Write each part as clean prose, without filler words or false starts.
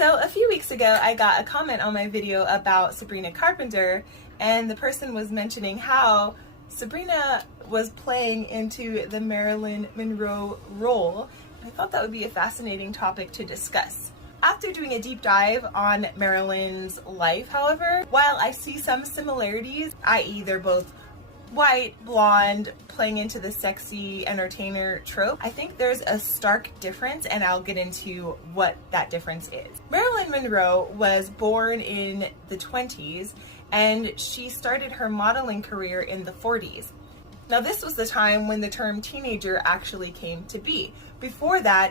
So a few weeks ago, I got a comment on my video about Sabrina Carpenter, and the person was mentioning how Sabrina was playing into the Marilyn Monroe role. I thought that would be a fascinating topic to discuss. After doing a deep dive on Marilyn's life, however, while I see some similarities, i.e. they're both white, blonde, playing into the sexy entertainer trope, I think there's a stark difference, and I'll get into what that difference is. Marilyn Monroe was born in the 20s, and she started her modeling career in the 40s. Now, this was the time when the term teenager actually came to be. Before that,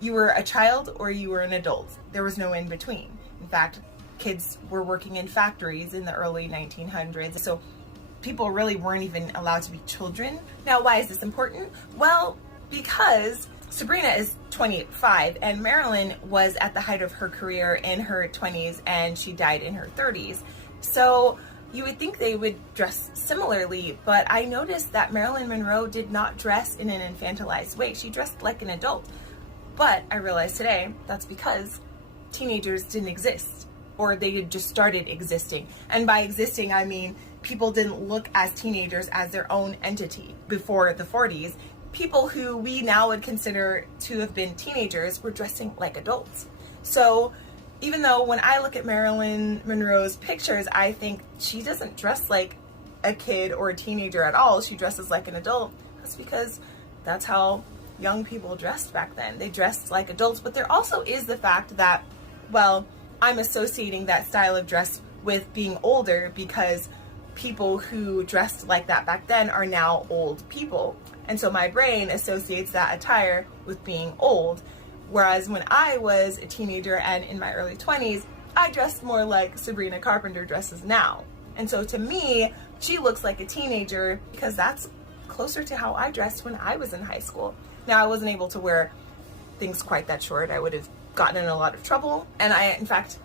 you were a child or you were an adult. There was no in between. In fact, kids were working in factories in the early 1900s, so people really weren't even allowed to be children. Now, why is this important? Well, because Sabrina is 25 and Marilyn was at the height of her career in her 20s and she died in her 30s. So you would think they would dress similarly, but I noticed that Marilyn Monroe did not dress in an infantilized way. She dressed like an adult. But I realized today that's because teenagers didn't exist, or they had just started existing. And by existing, I mean people didn't look as teenagers as their own entity before the 40s. People who we now would consider to have been teenagers were dressing like adults. So even though when I look at Marilyn Monroe's pictures, I think she doesn't dress like a kid or a teenager at all. She dresses like an adult. That's because that's how young people dressed back then. They dressed like adults. But there also is the fact that, well, I'm associating that style of dress with being older because people who dressed like that back then are now old people. And so my brain associates that attire with being old. Whereas when I was a teenager and in my early 20s, I dressed more like Sabrina Carpenter dresses now. And so to me, she looks like a teenager because that's closer to how I dressed when I was in high school. Now, I wasn't able to wear things quite that short. I would have gotten in a lot of trouble. And I, in fact,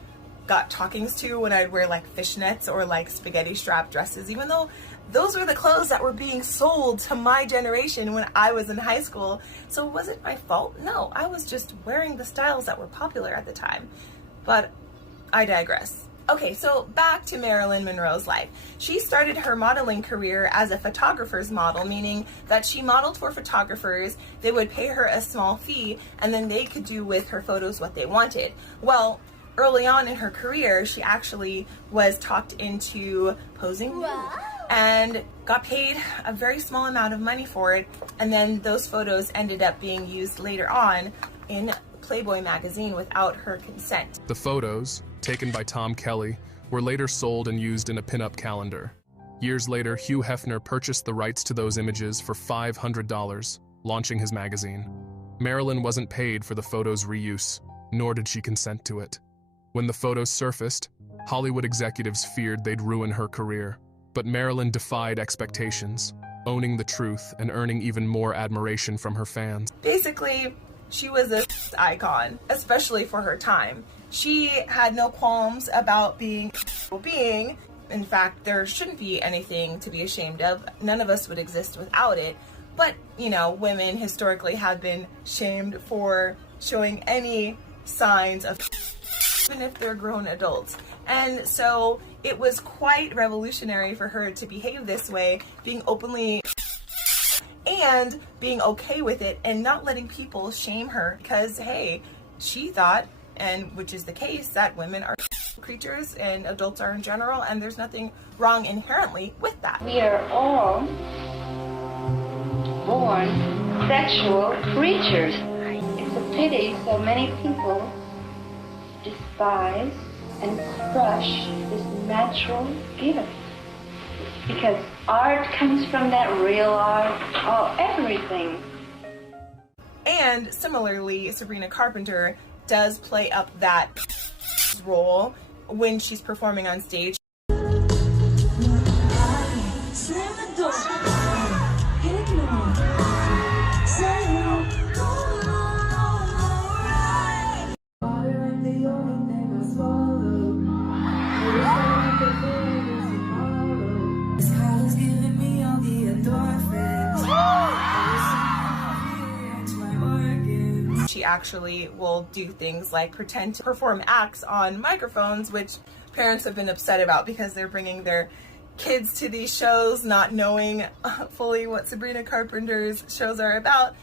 got talkings to when I'd wear like fishnets or like spaghetti strap dresses, even though those were the clothes that were being sold to my generation when I was in high school. So was it my fault? No, I was just wearing the styles that were popular at the time. But I digress. Okay, so back to Marilyn Monroe's life. She started her modeling career as a photographer's model, meaning that she modeled for photographers. They would pay her a small fee, and then they could do with her photos what they wanted. Well, early on in her career, she actually was talked into posing and got paid a very small amount of money for it. And then those photos ended up being used later on in Playboy magazine without her consent. The photos, taken by Tom Kelly, were later sold and used in a pinup calendar. Years later, Hugh Hefner purchased the rights to those images for $500, launching his magazine. Marilyn wasn't paid for the photos' reuse, nor did she consent to it. When the photos surfaced, Hollywood executives feared they'd ruin her career. But Marilyn defied expectations, owning the truth and earning even more admiration from her fans. Basically, she was a icon, especially for her time. She had no qualms about being. In fact, there shouldn't be anything to be ashamed of. None of us would exist without it. But, you know, women historically have been shamed for showing any signs of, even if they're grown adults. And so it was quite revolutionary for her to behave this way, being openly and being okay with it and not letting people shame her because, hey, she thought, and which is the case, that women are creatures and adults are in general, and there's nothing wrong inherently with that. We are all born sexual creatures. It's a pity so many people despise and crush this natural gift. Because art comes from that real art, everything. And similarly, Sabrina Carpenter does play up that role when she's performing on stage. she actually will do things like pretend to perform acts on microphones, which parents have been upset about because they're bringing their kids to these shows not knowing fully what Sabrina Carpenter's shows are about.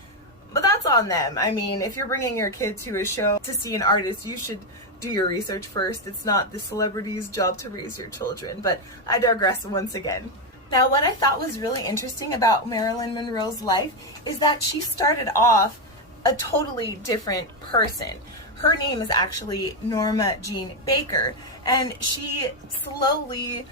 But that's on them. I mean, if you're bringing your kid to a show to see an artist, you should do your research first. It's not the celebrity's job to raise your children. But I digress once again. Now, what I thought was really interesting about Marilyn Monroe's life is that she started off a totally different person. Her name is actually Norma Jean Baker, and she slowly,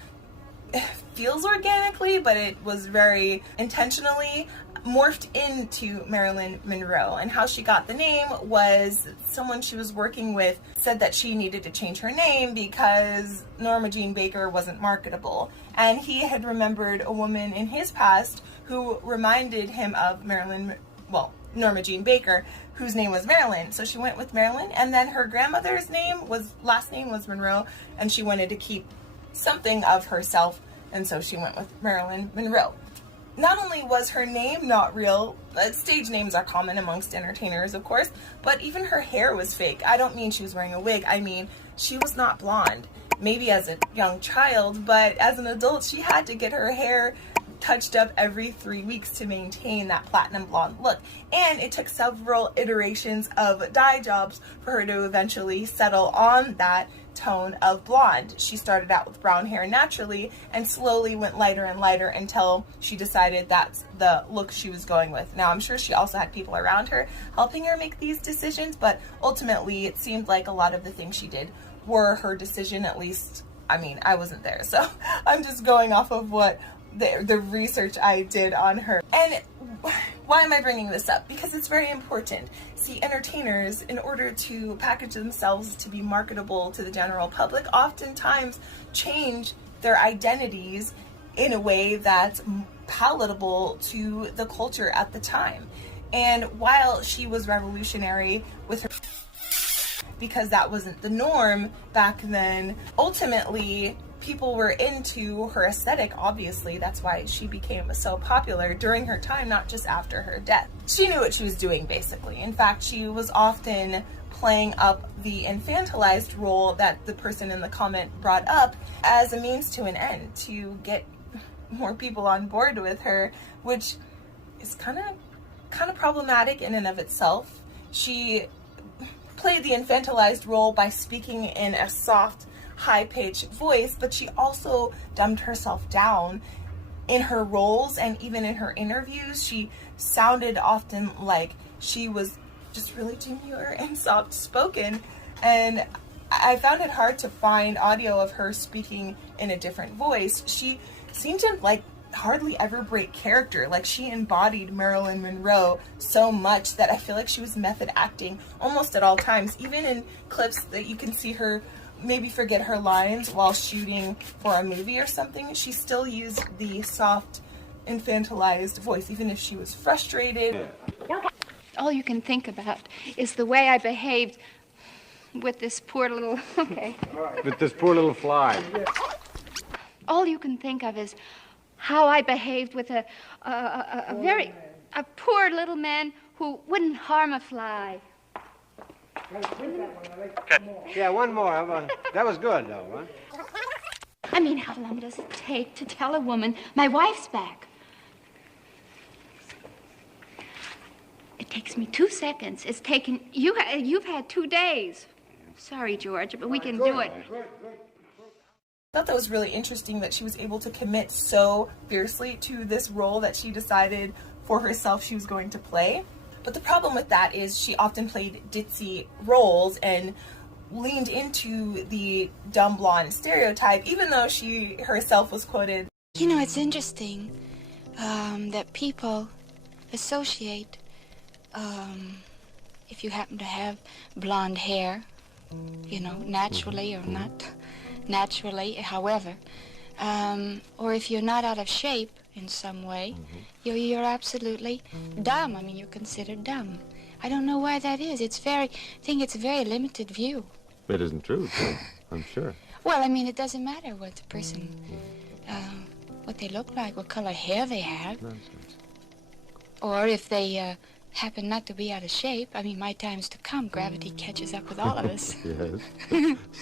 feels organically, but it was very intentionally, morphed into Marilyn Monroe. And how she got the name was someone she was working with said that she needed to change her name because Norma Jean Baker wasn't marketable. And he had remembered a woman in his past who reminded him of Norma Jean Baker, whose name was Marilyn. So she went with Marilyn, and then her grandmother's last name was Monroe, and she wanted to keep something of herself, and so she went with Marilyn Monroe. Not only was her name not real, stage names are common amongst entertainers, of course, but even her hair was fake. I don't mean she was wearing a wig, I mean she was not blonde. Maybe as a young child, but as an adult she had to get her hair touched up every 3 weeks to maintain that platinum blonde look. And it took several iterations of dye jobs for her to eventually settle on that tone of blonde. She started out with brown hair naturally and slowly went lighter and lighter until she decided that's the look she was going with. Now, I'm sure she also had people around her helping her make these decisions, but ultimately it seemed like a lot of the things she did were her decision, at least. I mean, I wasn't there, so I'm just going off of what the research I did on her. And why am I bringing this up? Because it's very important. See, entertainers, in order to package themselves to be marketable to the general public, oftentimes change their identities in a way that's palatable to the culture at the time. And while she was revolutionary with her, because that wasn't the norm back then, ultimately people were into her aesthetic, obviously. That's why she became so popular during her time, not just after her death. She knew what she was doing, basically. In fact, she was often playing up the infantilized role that the person in the comment brought up as a means to an end, to get more people on board with her, which is kind of problematic in and of itself. She played the infantilized role by speaking in a soft, high-pitched voice, but she also dumbed herself down in her roles, and even in her interviews she sounded often like she was just really demure and soft-spoken. And I found it hard to find audio of her speaking in a different voice. She seemed to hardly ever break character. Like, she embodied Marilyn Monroe so much that I feel like she was method acting almost at all times. Even in clips that you can see her maybe forget her lines while shooting for a movie or something, she still used the soft, infantilized voice, even if she was frustrated. All you can think about is the way I behaved with this poor little, With this poor little fly. All you can think of is how I behaved with a poor little man who wouldn't harm a fly. Yeah, one more. That was good, though, huh? I mean, how long does it take to tell a woman, my wife's back? It takes me 2 seconds. It's taken, you've had 2 days. Sorry, George, but we can do it. I thought that was really interesting that she was able to commit so fiercely to this role that she decided for herself she was going to play. But the problem with that is she often played ditzy roles and leaned into the dumb blonde stereotype, even though she herself was quoted. You know, it's interesting that people associate, if you happen to have blonde hair, you know, naturally or not naturally, however, or if you're not out of shape in some way, you're absolutely dumb. I mean, you're considered dumb. I don't know why that is. I think it's a very limited view. It isn't true, I'm sure. Well, I mean, it doesn't matter what the person, what they look like, what color hair they have. Nonsense. Or if they happen not to be out of shape, I mean, my time's to come. Gravity catches up with all of us. Yes,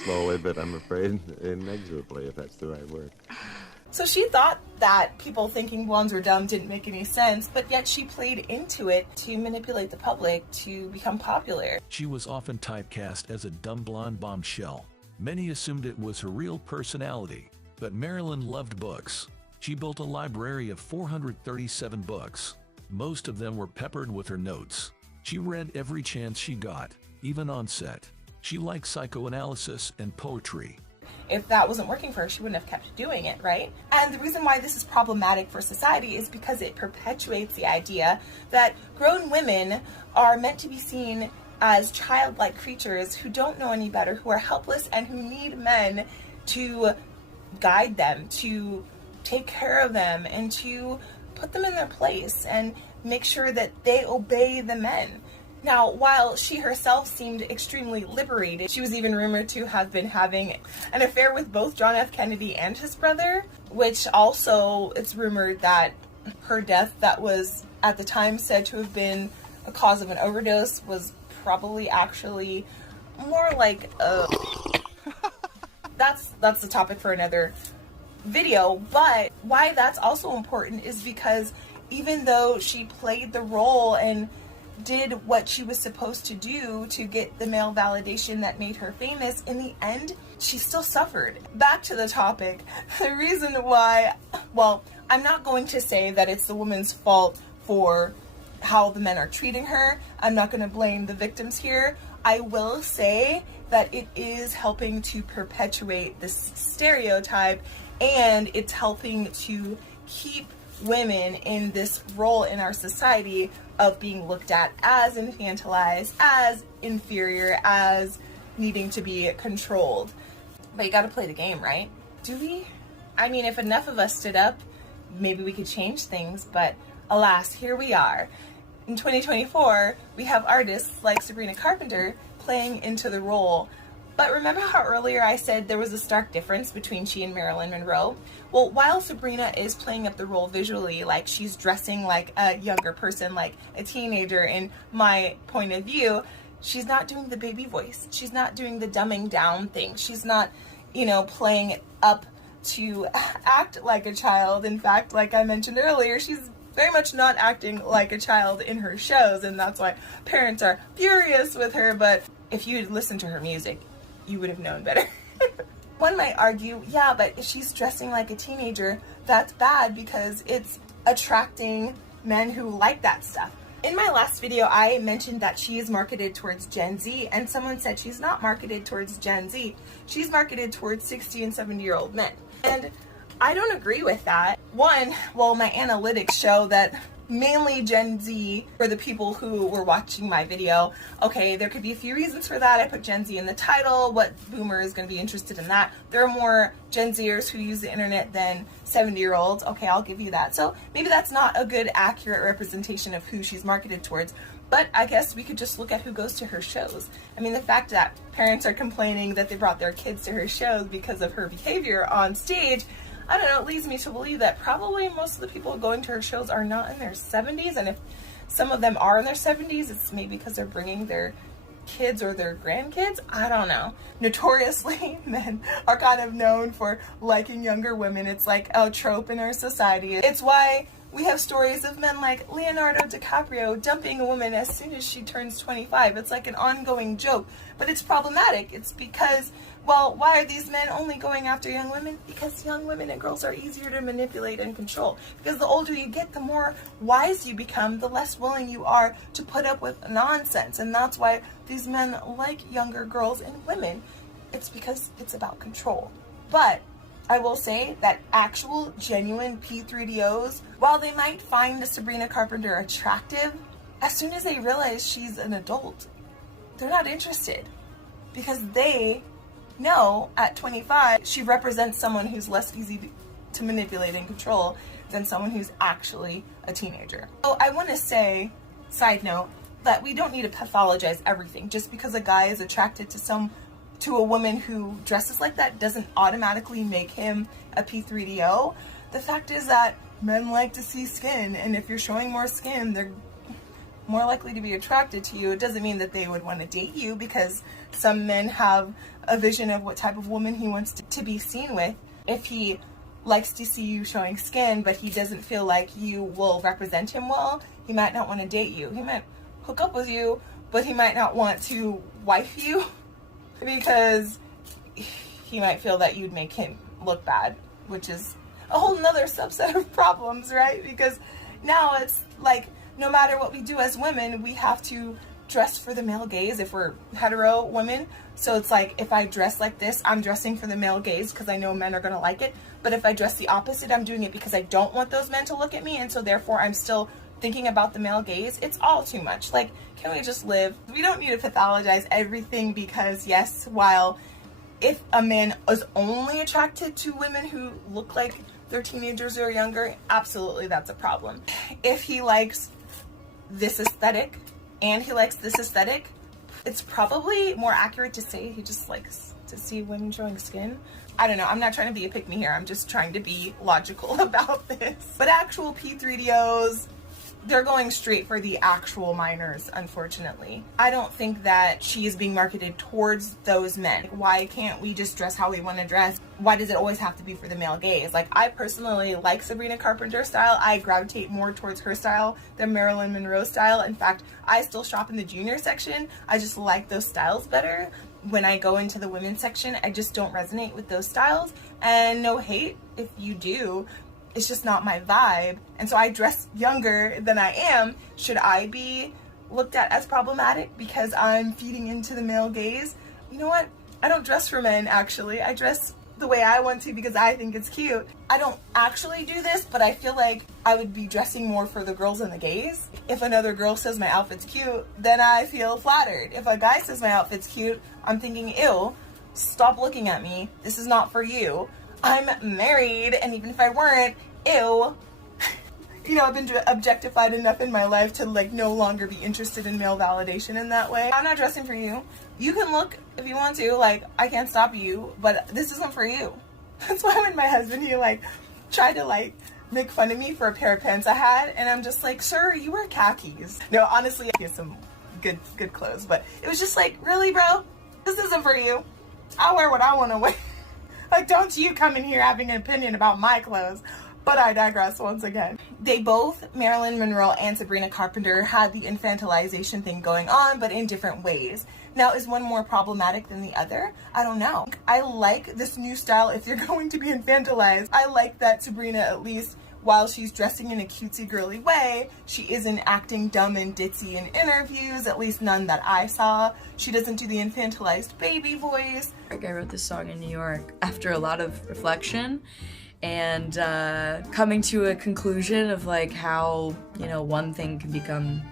slowly, but I'm afraid inexorably, if that's the right word. So she thought that people thinking blondes were dumb didn't make any sense, but yet she played into it to manipulate the public to become popular. She was often typecast as a dumb blonde bombshell. Many assumed it was her real personality, but Marilyn loved books. She built a library of 437 books. Most of them were peppered with her notes. She read every chance she got, even on set. She liked psychoanalysis and poetry. If that wasn't working for her, she wouldn't have kept doing it, right? And the reason why this is problematic for society is because it perpetuates the idea that grown women are meant to be seen as childlike creatures who don't know any better, who are helpless, and who need men to guide them, to take care of them, and to put them in their place and make sure that they obey the men. Now, while she herself seemed extremely liberated, she was even rumored to have been having an affair with both John F. Kennedy and his brother, which also, it's rumored that her death, that was at the time said to have been a cause of an overdose, was probably actually more like a... That's the topic for another video. But why that's also important is because even though she played the role and did what she was supposed to do to get the male validation that made her famous, in the end, she still suffered. Back to the topic. The reason why, well, I'm not going to say that it's the woman's fault for how the men are treating her. I'm not going to blame the victims here. I will say that it is helping to perpetuate this stereotype, and it's helping to keep women in this role in our society of being looked at as infantilized, as inferior, as needing to be controlled. But you gotta play the game, right? Do we? I mean, if enough of us stood up, maybe we could change things, but alas, here we are. In 2024, we have artists like Sabrina Carpenter playing into the role. But remember how earlier I said there was a stark difference between she and Marilyn Monroe? Well, while Sabrina is playing up the role visually, like she's dressing like a younger person, like a teenager in my point of view, she's not doing the baby voice. She's not doing the dumbing down thing. She's not, playing it up to act like a child. In fact, like I mentioned earlier, she's very much not acting like a child in her shows, and that's why parents are furious with her. But if you'd listened to her music, you would have known better. One might argue, yeah, but if she's dressing like a teenager, that's bad because it's attracting men who like that stuff. In my last video, I mentioned that she is marketed towards Gen Z, and someone said she's not marketed towards Gen Z. She's marketed towards 60 and 70-year-old men. And I don't agree with that. One, well, my analytics show that mainly Gen Z were the people who were watching my video. Okay, there could be a few reasons for that. I put Gen Z in the title. What boomer is going to be interested in that? There are more Gen Zers who use the internet than 70-year-olds. Okay, I'll give you that. So maybe that's not a good, accurate representation of who she's marketed towards. But I guess we could just look at who goes to her shows. I mean, the fact that parents are complaining that they brought their kids to her shows because of her behavior on stage, I don't know, it leads me to believe that probably most of the people going to her shows are not in their 70s, and if some of them are in their 70s, it's maybe because they're bringing their kids or their grandkids. I don't know. Notoriously, men are kind of known for liking younger women. It's like a trope in our society. It's why we have stories of men like Leonardo DiCaprio dumping a woman as soon as she turns 25. It's like an ongoing joke, but it's problematic. It's because, well, why are these men only going after young women? Because young women and girls are easier to manipulate and control. Because the older you get, the more wise you become, the less willing you are to put up with nonsense. And that's why these men like younger girls and women. It's because it's about control. But I will say that actual, genuine P3DOs, while they might find Sabrina Carpenter attractive, as soon as they realize she's an adult, they're not interested. Because they know at 25 she represents someone who's less easy to manipulate and control than someone who's actually a teenager. So I want to say, side note, that we don't need to pathologize everything. Just because a guy is attracted to a woman who dresses like that doesn't automatically make him a P3DO. The fact is that men like to see skin, and if you're showing more skin, they're more likely to be attracted to you. It doesn't mean that they would want to date you, because some men have a vision of what type of woman he wants to be seen with. If he likes to see you showing skin, but he doesn't feel like you will represent him well, he might not want to date you. He might hook up with you, but he might not want to wife you because he might feel that you'd make him look bad, which is a whole nother subset of problems, right? Because now it's like, no matter what we do as women, we have to dress for the male gaze if we're hetero women. So it's like, if I dress like this, I'm dressing for the male gaze because I know men are going to like it. But if I dress the opposite, I'm doing it because I don't want those men to look at me, and so therefore I'm still thinking about the male gaze. It's all too much. Like, can we just live? We don't need to pathologize everything, because yes, while if a man is only attracted to women who look like they're teenagers or younger, absolutely that's a problem. If he likes this aesthetic and he likes this aesthetic, it's probably more accurate to say he just likes to see women showing skin. I don't know, I'm not trying to be a pick-me here, I'm just trying to be logical about this. But actual P3DOs, they're going straight for the actual minors, unfortunately. I don't think that she is being marketed towards those men. Why can't we just dress how we want to dress? Why does it always have to be for the male gaze? Like, I personally like Sabrina Carpenter's style. I gravitate more towards her style than Marilyn Monroe style. In fact, I still shop in the junior section. I just like those styles better. When I go into the women's section, I just don't resonate with those styles. And no hate if you do. It's just not my vibe. And so I dress younger than I am. Should I be looked at as problematic because I'm feeding into the male gaze? You know what? I don't dress for men, actually. I dress the way I want to because I think it's cute. I don't actually do this, but I feel like I would be dressing more for the girls and the gays. If another girl says my outfit's cute, then I feel flattered. If a guy says my outfit's cute, I'm thinking, ew, stop looking at me. This is not for you. I'm married, and even if I weren't, ew. You know, I've been objectified enough in my life to like no longer be interested in male validation in that way. I'm not dressing for you. You can look if you want to, like, I can't stop you, but this isn't for you. That's why when my husband, he like tried to like make fun of me for a pair of pants I had, and I'm just like, sir, you wear khakis. No, honestly, I have some good clothes, but it was just like, really, bro? This isn't for you. I'll wear what I want to wear. Like, don't you come in here having an opinion about my clothes. But I digress once again. They both, Marilyn Monroe and Sabrina Carpenter, had the infantilization thing going on, but in different ways. Now, is one more problematic than the other? I don't know. I like this new style if you're going to be infantilized. I like that Sabrina, at least, while she's dressing in a cutesy girly way, she isn't acting dumb and ditzy in interviews, at least none that I saw. She doesn't do the infantilized baby voice. I wrote this song in New York after a lot of reflection and coming to a conclusion of like how, you know, one thing can become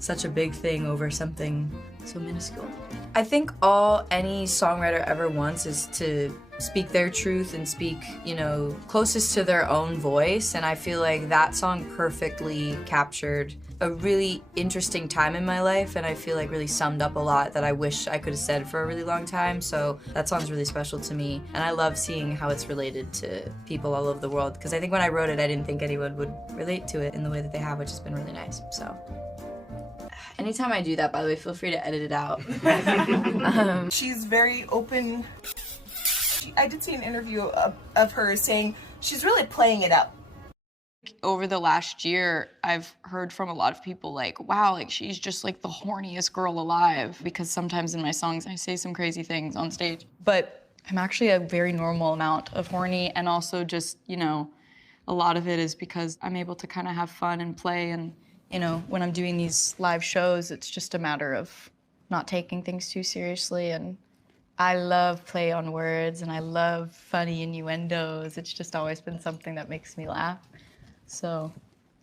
such a big thing over something so minuscule. I think all any songwriter ever wants is to speak their truth and speak, you know, closest to their own voice, and I feel like that song perfectly captured a really interesting time in my life, and I feel like really summed up a lot that I wish I could have said for a really long time, so that song's really special to me, and I love seeing how it's related to people all over the world, because I think when I wrote it, I didn't think anyone would relate to it in the way that they have, which has been really nice, so. Anytime I do that, by the way, feel free to edit it out. She's very open. I did see an interview of her saying she's really playing it up. Over the last year, I've heard from a lot of people like, wow, like she's just like the horniest girl alive, because sometimes in my songs I say some crazy things on stage. But I'm actually a very normal amount of horny, and also just, you know, a lot of it is because I'm able to kind of have fun and play, and, you know, when I'm doing these live shows, it's just a matter of not taking things too seriously, and I love play on words, and I love funny innuendos. It's just always been something that makes me laugh. So,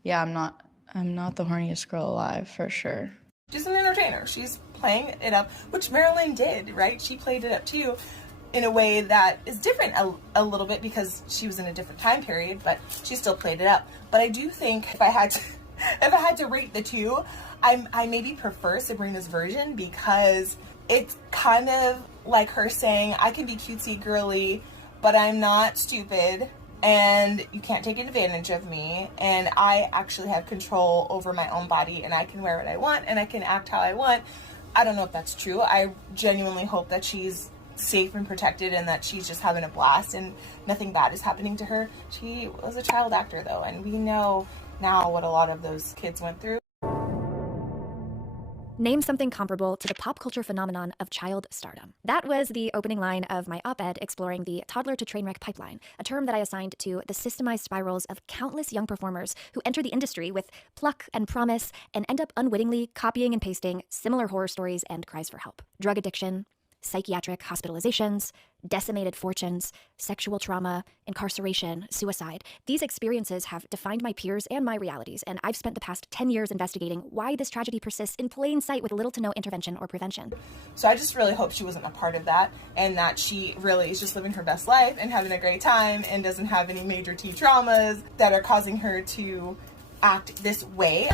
yeah, I'm not the horniest girl alive, for sure. She's an entertainer. She's playing it up, which Marilyn did, right? She played it up too in a way that is different a little bit because she was in a different time period, but she still played it up. But I do think if I had to rate the two, I maybe prefer Sabrina's version because it's kind of like her saying, I can be cutesy girly, but I'm not stupid. and you can't take advantage of me, and I actually have control over my own body, and I can wear what I want, and I can act how I want. I don't know if that's true. I genuinely hope that she's safe and protected and that she's just having a blast and nothing bad is happening to her. She was a child actor though, and we know now what a lot of those kids went through. Name something comparable to the pop culture phenomenon of child stardom. That was the opening line of my op-ed exploring the toddler to train wreck pipeline, a term that I assigned to the systemized spirals of countless young performers who enter the industry with pluck and promise and end up unwittingly copying and pasting similar horror stories and cries for help. Drug addiction, psychiatric hospitalizations, decimated fortunes, sexual trauma, incarceration, suicide. These experiences have defined my peers and my realities, and I've spent the past 10 years investigating why this tragedy persists in plain sight with little to no intervention or prevention. So I just really hope she wasn't a part of that, and that she really is just living her best life and having a great time and doesn't have any major T traumas that are causing her to act this way.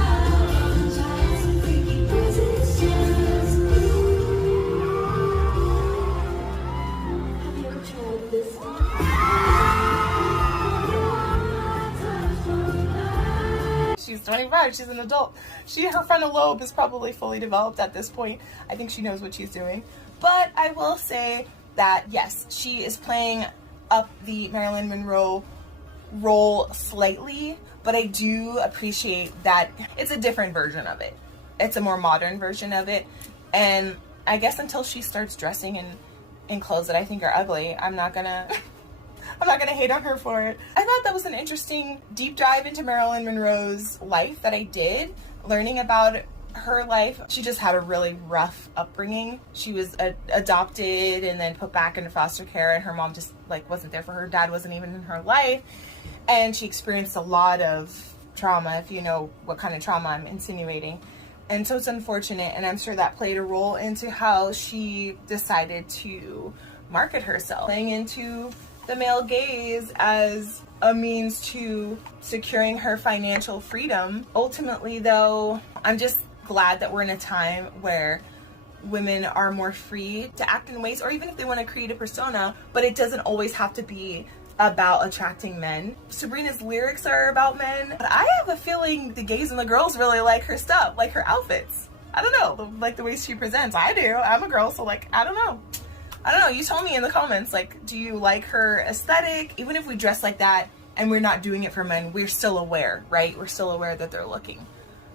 She's 25, she's an adult. Her frontal lobe is probably fully developed at this point. I think she knows what she's doing. But I will say that yes, she is playing up the Marilyn Monroe role slightly, but I do appreciate that it's a different version of it. It's a more modern version of it. And I guess until she starts dressing in clothes that I think are ugly, I'm not gonna hate on her for it. I thought that was an interesting deep dive into Marilyn Monroe's life that I did, learning about her life. She just had a really rough upbringing. She was adopted and then put back into foster care, and her mom just wasn't there for her. Dad wasn't even in her life, and she experienced a lot of trauma, if you know what kind of trauma I'm insinuating. And so it's unfortunate, and I'm sure that played a role into how she decided to market herself, playing into the male gaze as a means to securing her financial freedom. Ultimately, though, I'm just glad that we're in a time where women are more free to act in ways, or even if they want to create a persona, but it doesn't always have to be about attracting men. Sabrina's lyrics are about men, but I have a feeling the gays and the girls really like her stuff, like her outfits. I don't know, like the way she presents. I do. I'm a girl, so I don't know. You told me in the comments, do you like her aesthetic? Even if we dress like that and we're not doing it for men, we're still aware, right? We're still aware that they're looking.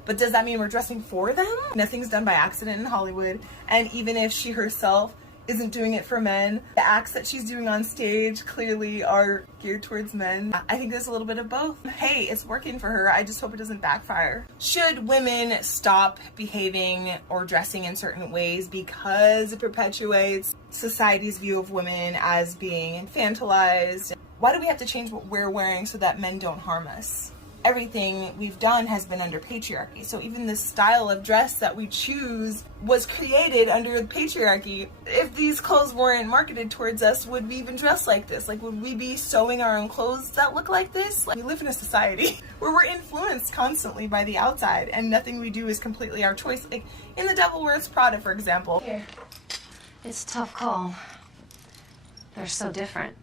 But does that mean we're dressing for them? Nothing's done by accident in Hollywood. And even if she herself isn't doing it for men, the acts that she's doing on stage clearly are geared towards men. I think there's a little bit of both. Hey, it's working for her. I just hope it doesn't backfire. Should women stop behaving or dressing in certain ways because it perpetuates society's view of women as being infantilized? Why do we have to change what we're wearing so that men don't harm us? Everything we've done has been under patriarchy. So even the style of dress that we choose was created under patriarchy. If these clothes weren't marketed towards us, would we even dress like this? Would we be sewing our own clothes that look like this? We live in a society where we're influenced constantly by the outside, and nothing we do is completely our choice. In The Devil Wears Prada, for example. Here. It's a tough call. They're so different.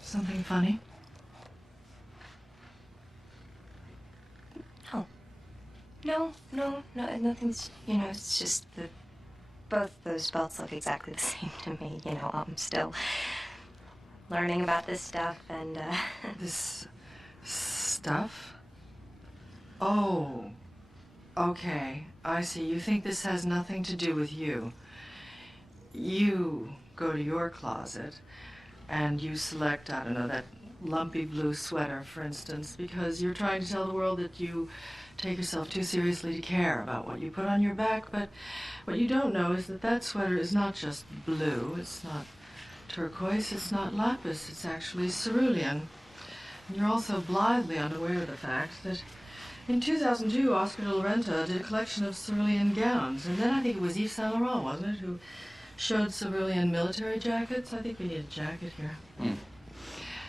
Something funny? No, nothing's, it's just that both those belts look exactly the same to me, I'm still learning about this stuff and, This stuff? Oh, okay, I see. You think this has nothing to do with you. You go to your closet and you select, I don't know, that lumpy blue sweater, for instance, because you're trying to tell the world that you take yourself too seriously to care about what you put on your back. But what you don't know is that that sweater is not just blue, it's not turquoise, it's not lapis, it's actually cerulean. And you're also blithely unaware of the fact that in 2002, Oscar de la Renta did a collection of cerulean gowns, and then I think it was Yves Saint Laurent, wasn't it, who showed cerulean military jackets. I think we need a jacket here.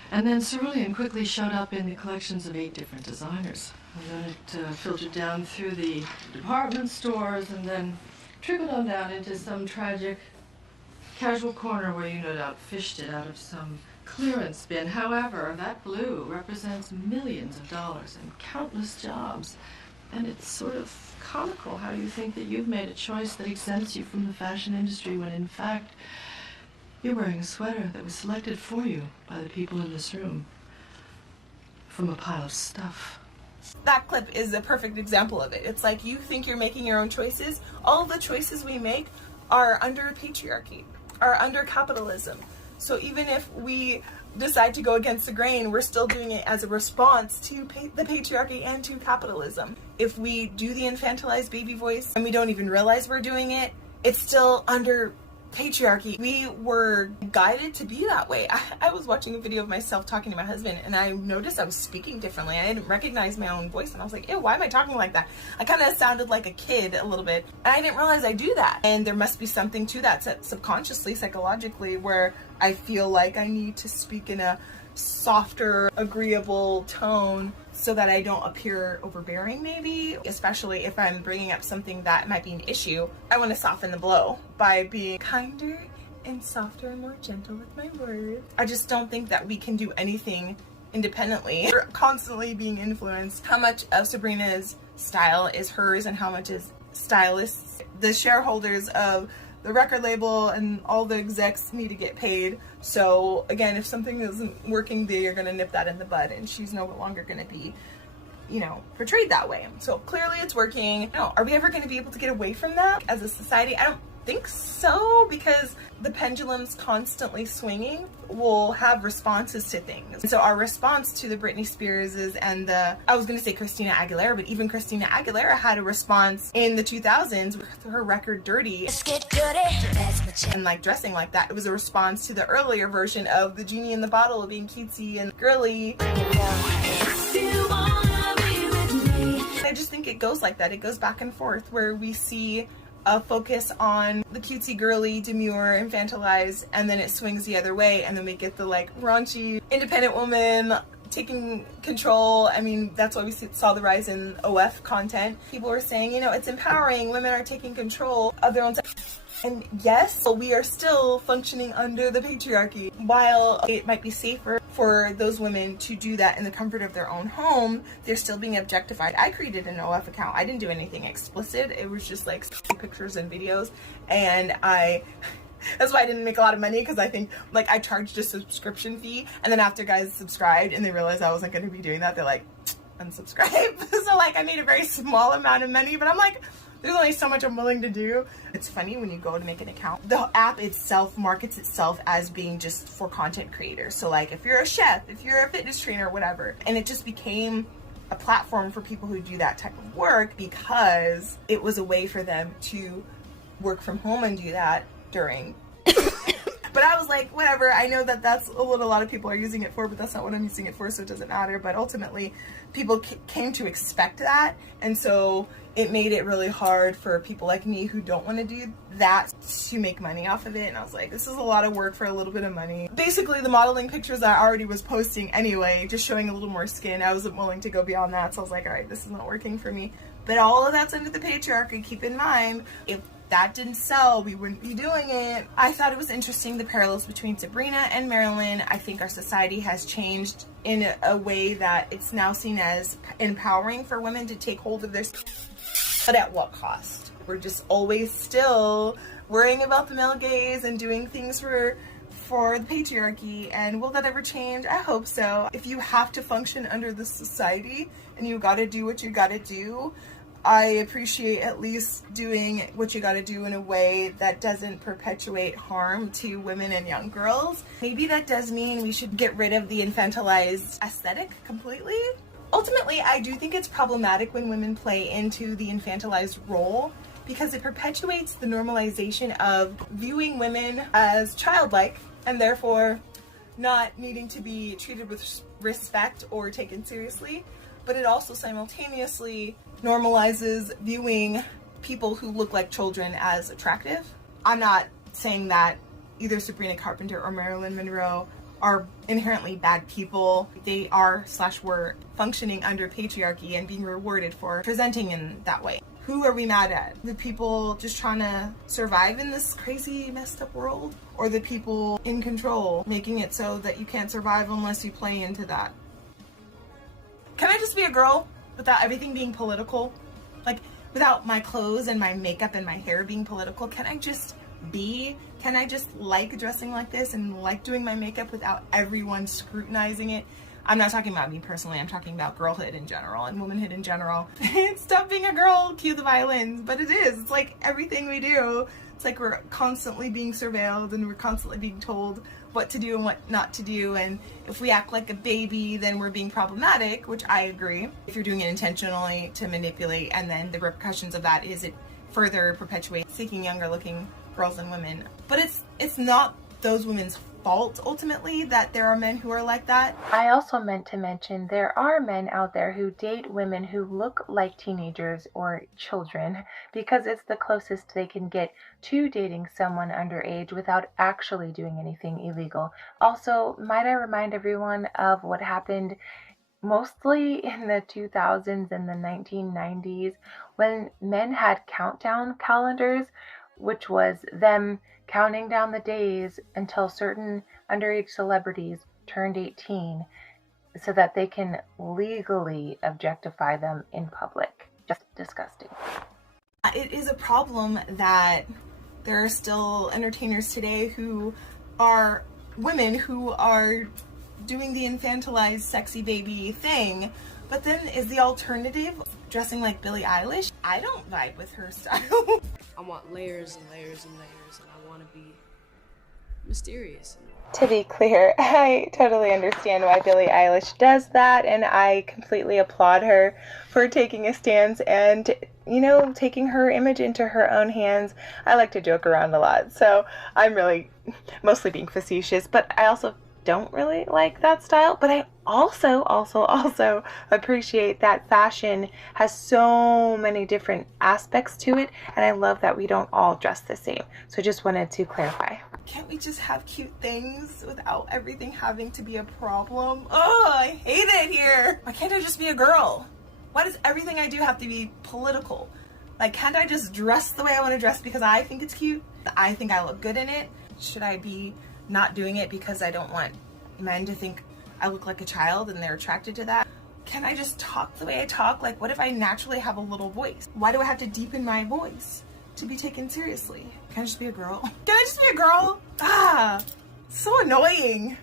And then cerulean quickly showed up in the collections of 8 different designers. And then it filtered down through the department stores and then trickled on down into some tragic casual corner where you no doubt fished it out of some clearance bin. However, that blue represents millions of dollars and countless jobs. And it's sort of comical how you think that you've made a choice that exempts you from the fashion industry when in fact you're wearing a sweater that was selected for you by the people in this room from a pile of stuff. That clip is a perfect example of it. It's like you think you're making your own choices. All of the choices we make are under patriarchy, are under capitalism. So even if we decide to go against the grain, we're still doing it as a response to the patriarchy and to capitalism. If we do the infantilized baby voice and we don't even realize we're doing it, it's still under patriarchy. We were guided to be that way. I was watching a video of myself talking to my husband and I noticed I was speaking differently. I didn't recognize my own voice and I was like, ew, why am I talking like that? I kind of sounded like a kid a little bit and I didn't realize I do that. And there must be something to that subconsciously, psychologically, where I feel like I need to speak in a softer, agreeable tone so that I don't appear overbearing, maybe, especially if I'm bringing up something that might be an issue. I want to soften the blow by being kinder and softer and more gentle with my words. I just don't think that we can do anything independently. We're constantly being influenced. How much of Sabrina's style is hers and how much is stylists? The shareholders of the record label and all the execs need to get paid. So again, if something isn't working, they are going to nip that in the bud and she's no longer going to be, you know, portrayed that way. So clearly it's working. No, are we ever going to be able to get away from that as a society? I don't think so, because the pendulum's constantly swinging. We'll have responses to things. And so our response to the Britney Spearses and I was going to say Christina Aguilera, but even Christina Aguilera had a response in the 2000s with her record Dirty and like dressing like that. It was a response to the earlier version of the genie in the bottle of being cutesy and girly. I just think it goes like that. It goes back and forth where we see a focus on the cutesy, girly, demure, infantilized, and then it swings the other way, and then we get the like raunchy, independent woman taking control. I mean, that's why we saw the rise in OF content. People were saying, you know, it's empowering, women are taking control of their own and yes, we are still functioning under the patriarchy. While it might be safer for those women to do that in the comfort of their own home, they're still being objectified. I created an OF account. I didn't do anything explicit. It was just like pictures and videos. And that's why I didn't make a lot of money, because I think like I charged a subscription fee, and then after guys subscribed and they realized I wasn't going to be doing that, they're like, unsubscribe. So like I made a very small amount of money, but I'm like, there's only so much I'm willing to do. It's funny when you go to make an account, the app itself markets itself as being just for content creators. So like if you're a chef, if you're a fitness trainer, whatever. And it just became a platform for people who do that type of work because it was a way for them to work from home and do that during but I was like, whatever, I know that that's what a lot of people are using it for, but that's not what I'm using it for, so it doesn't matter. But ultimately people came to expect that, and so it made it really hard for people like me who don't want to do that to make money off of it. And I was like, this is a lot of work for a little bit of money. Basically the modeling pictures I already was posting anyway, just showing a little more skin, I wasn't willing to go beyond that. So I was like, all right, this is not working for me. But all of that's under the patriarchy. Keep in mind, if that didn't sell, we wouldn't be doing it. I thought it was interesting, the parallels between Sabrina and Marilyn. I think our society has changed in a way that it's now seen as empowering for women to take hold of their, but at what cost? We're just always still worrying about the male gaze and doing things for the patriarchy. And will that ever change? I hope so. If you have to function under this society and you gotta do what you gotta do, I appreciate at least doing what you gotta do in a way that doesn't perpetuate harm to women and young girls. Maybe that does mean we should get rid of the infantilized aesthetic completely. Ultimately, I do think it's problematic when women play into the infantilized role because it perpetuates the normalization of viewing women as childlike and therefore not needing to be treated with respect or taken seriously. But it also simultaneously normalizes viewing people who look like children as attractive. I'm not saying that either Sabrina Carpenter or Marilyn Monroe are inherently bad people. They are / were functioning under patriarchy and being rewarded for presenting in that way. Who are we mad at? The people just trying to survive in this crazy, messed up world? Or the people in control, making it so that you can't survive unless you play into that? Can I just be a girl without everything being political? Like, without my clothes and my makeup and my hair being political? Can I just be? Can I just like dressing like this and like doing my makeup without everyone scrutinizing it? I'm not talking about me personally, I'm talking about girlhood in general and womanhood in general. Stop being a girl, cue the violins. But it is, it's like everything we do, it's like we're constantly being surveilled and we're constantly being told what to do and what not to do, and if we act like a baby, then we're being problematic, which I agree. If you're doing it intentionally to manipulate, and then the repercussions of that is it further perpetuates seeking younger looking girls and women. But it's not those women's fault ultimately that there are men who are like that. I also meant to mention there are men out there who date women who look like teenagers or children because it's the closest they can get to dating someone underage without actually doing anything illegal. Also, might I remind everyone of what happened mostly in the 2000s and the 1990s when men had countdown calendars, which was them counting down the days until certain underage celebrities turned 18 so that they can legally objectify them in public. Just disgusting. It is a problem that there are still entertainers today who are women who are doing the infantilized sexy baby thing, but then is the alternative dressing like Billie Eilish? I don't vibe with her style. I want layers and layers and layers, and I want to be mysterious. To be clear, I totally understand why Billie Eilish does that, and I completely applaud her for taking a stance and, you know, taking her image into her own hands. I like to joke around a lot, so I'm really mostly being facetious, but I also don't really like that style, but I also appreciate that fashion has so many different aspects to it, and I love that we don't all dress the same. So just wanted to clarify. Can't we just have cute things without everything having to be a problem? Oh, I hate it here. Why can't I just be a girl? Why does everything I do have to be political? Like, can't I just dress the way I want to dress because I think it's cute? I think I look good in it? Should I be not doing it because I don't want men to think I look like a child and they're attracted to that? Can I just talk the way I talk? Like, what if I naturally have a little voice? Why do I have to deepen my voice to be taken seriously? Can I just be a girl? Can I just be a girl? So annoying.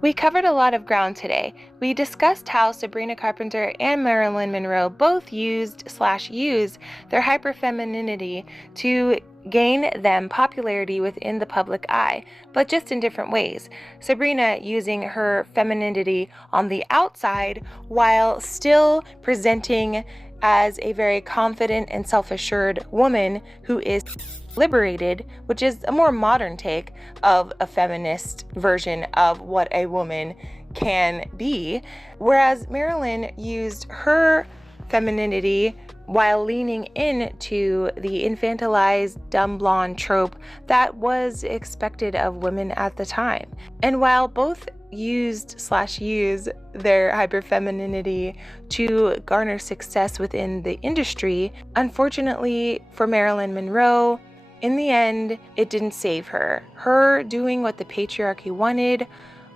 We covered a lot of ground today. We discussed how Sabrina Carpenter and Marilyn Monroe both use their hyperfemininity to gain them popularity within the public eye, but just in different ways. Sabrina using her femininity on the outside while still presenting as a very confident and self-assured woman who is liberated, which is a more modern take of a feminist version of what a woman can be, whereas Marilyn used her femininity while leaning into the infantilized dumb blonde trope that was expected of women at the time. And while both use their hyperfemininity to garner success within the industry, unfortunately for Marilyn Monroe, in the end, it didn't save her. Her doing what the patriarchy wanted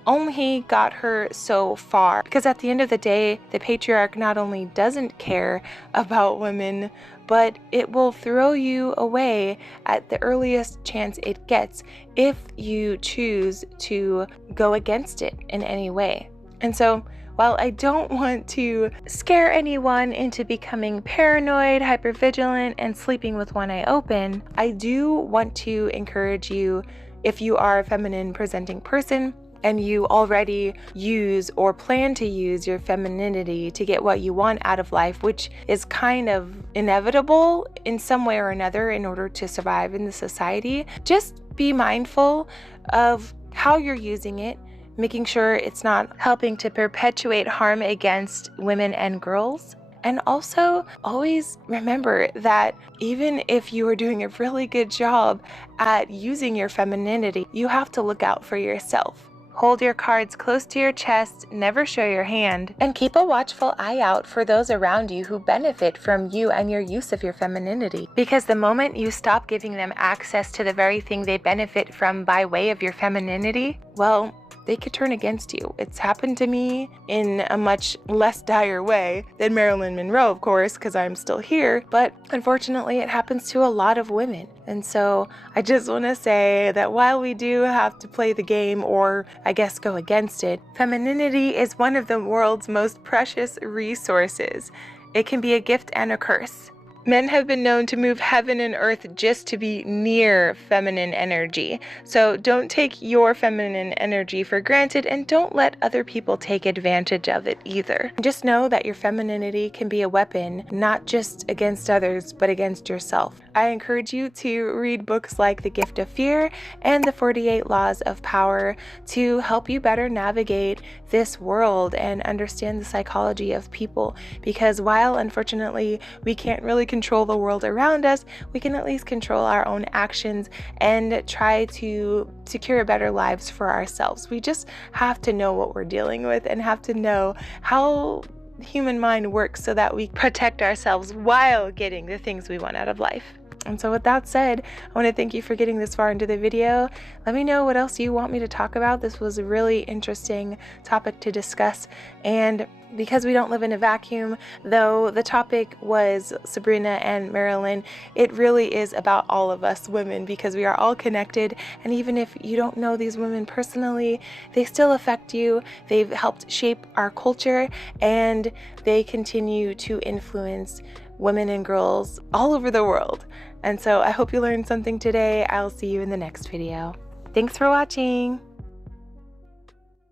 only got her so far, because at the end of the day, the patriarch not only doesn't care about women, but it will throw you away at the earliest chance it gets if you choose to go against it in any way. And so, while I don't want to scare anyone into becoming paranoid, hypervigilant, and sleeping with one eye open, I do want to encourage you, if you are a feminine presenting person, and you already use or plan to use your femininity to get what you want out of life, which is kind of inevitable in some way or another in order to survive in the society, just be mindful of how you're using it, making sure it's not helping to perpetuate harm against women and girls. And also, always remember that even if you are doing a really good job at using your femininity, you have to look out for yourself. Hold your cards close to your chest, never show your hand, and keep a watchful eye out for those around you who benefit from you and your use of your femininity. Because the moment you stop giving them access to the very thing they benefit from by way of your femininity, well, they could turn against you. It's happened to me in a much less dire way than Marilyn Monroe, of course, because I'm still here, but unfortunately it happens to a lot of women. And so I just want to say that while we do have to play the game, or I guess go against it, femininity is one of the world's most precious resources. It can be a gift and a curse. Men have been known to move heaven and earth just to be near feminine energy. So don't take your feminine energy for granted, and don't let other people take advantage of it either. Just know that your femininity can be a weapon, not just against others, but against yourself. I encourage you to read books like The Gift of Fear and The 48 Laws of Power to help you better navigate this world and understand the psychology of people. Because while unfortunately we can't really control the world around us, we can at least control our own actions and try to secure better lives for ourselves. We just have to know what we're dealing with and have to know how the human mind works so that we protect ourselves while getting the things we want out of life. And so with that said, I want to thank you for getting this far into the video. Let me know what else you want me to talk about. This was a really interesting topic to discuss. And because we don't live in a vacuum, though the topic was Sabrina and Marilyn, it really is about all of us women, because we are all connected. And even if you don't know these women personally, they still affect you. They've helped shape our culture, and they continue to influence women and girls all over the world. And so I hope you learned something today. I'll see you in the next video. Thanks for watching.